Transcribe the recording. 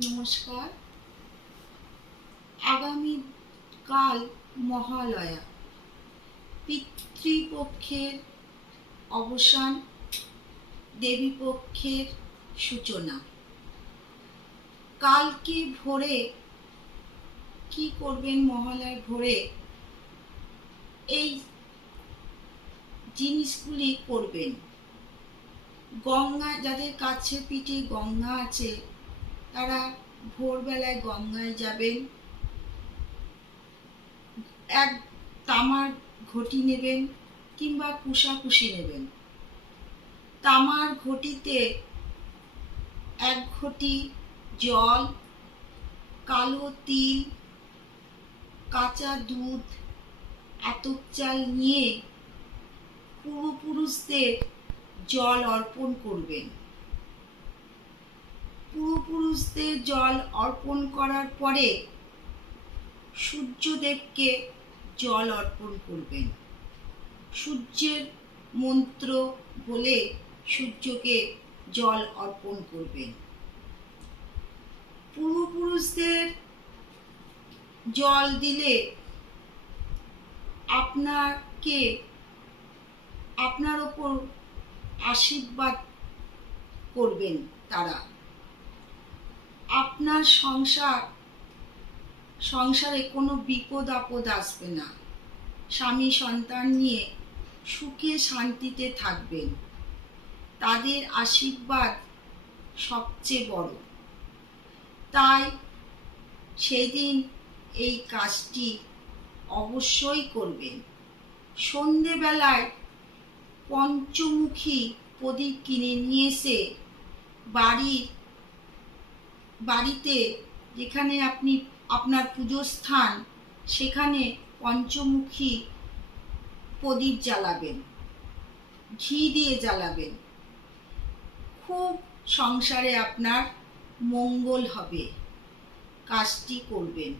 নমস্কার। আগামীকাল মহালয়া, পিতৃপক্ষের অবসান, দেবীপক্ষের সূচনা। কালকে ভোরে কি করবেন? মহালয়ার ভোরে এই জিনিসগুলি করবেন। গঙ্গা, যাদের কাছে পিঠে গঙ্গা আছে তারা ভোরবেলায় গঙ্গায় যাবেন। এক তামার ঘটি নেবেন কিংবা কুশাকুশি নেবেন। তামার ঘটিতে এক ঘটি জল, কালো তিল, কাঁচা দুধ, আতপ চাল নিয়ে পূর্বপুরুষদের জল অর্পণ করবেন। পূর্বপুরুষদের জল অর্পণ করার পরে সূর্যদেবকে জল অর্পণ করবেন। সূর্যের মন্ত্র বলে সূর্যকে জল অর্পণ করবেন। পূর্বপুরুষদের জল দিলে আপনার ওপর আশীর্বাদ করবেন তারা। আপনার সংসারে কোনো বিপদ আপদ আসবে না। স্বামী সন্তান নিয়ে সুখে শান্তিতে থাকবেন। তাদের আশীর্বাদ সবচেয়ে বড়। তাই সেই দিন এই কাজটি অবশ্যই করবেন। সন্ধেবেলায় পঞ্চমুখী প্রদীপ কিনে নিয়ে এসে বাড়িতে যেখানে আপনার পুজোর স্থান সেখানে পঞ্চমুখী প্রদীপ জ্বালাবেন, ঘি দিয়ে জ্বালাবেন। খুব সংসারে আপনার মঙ্গল হবে। কাজটি করবেন।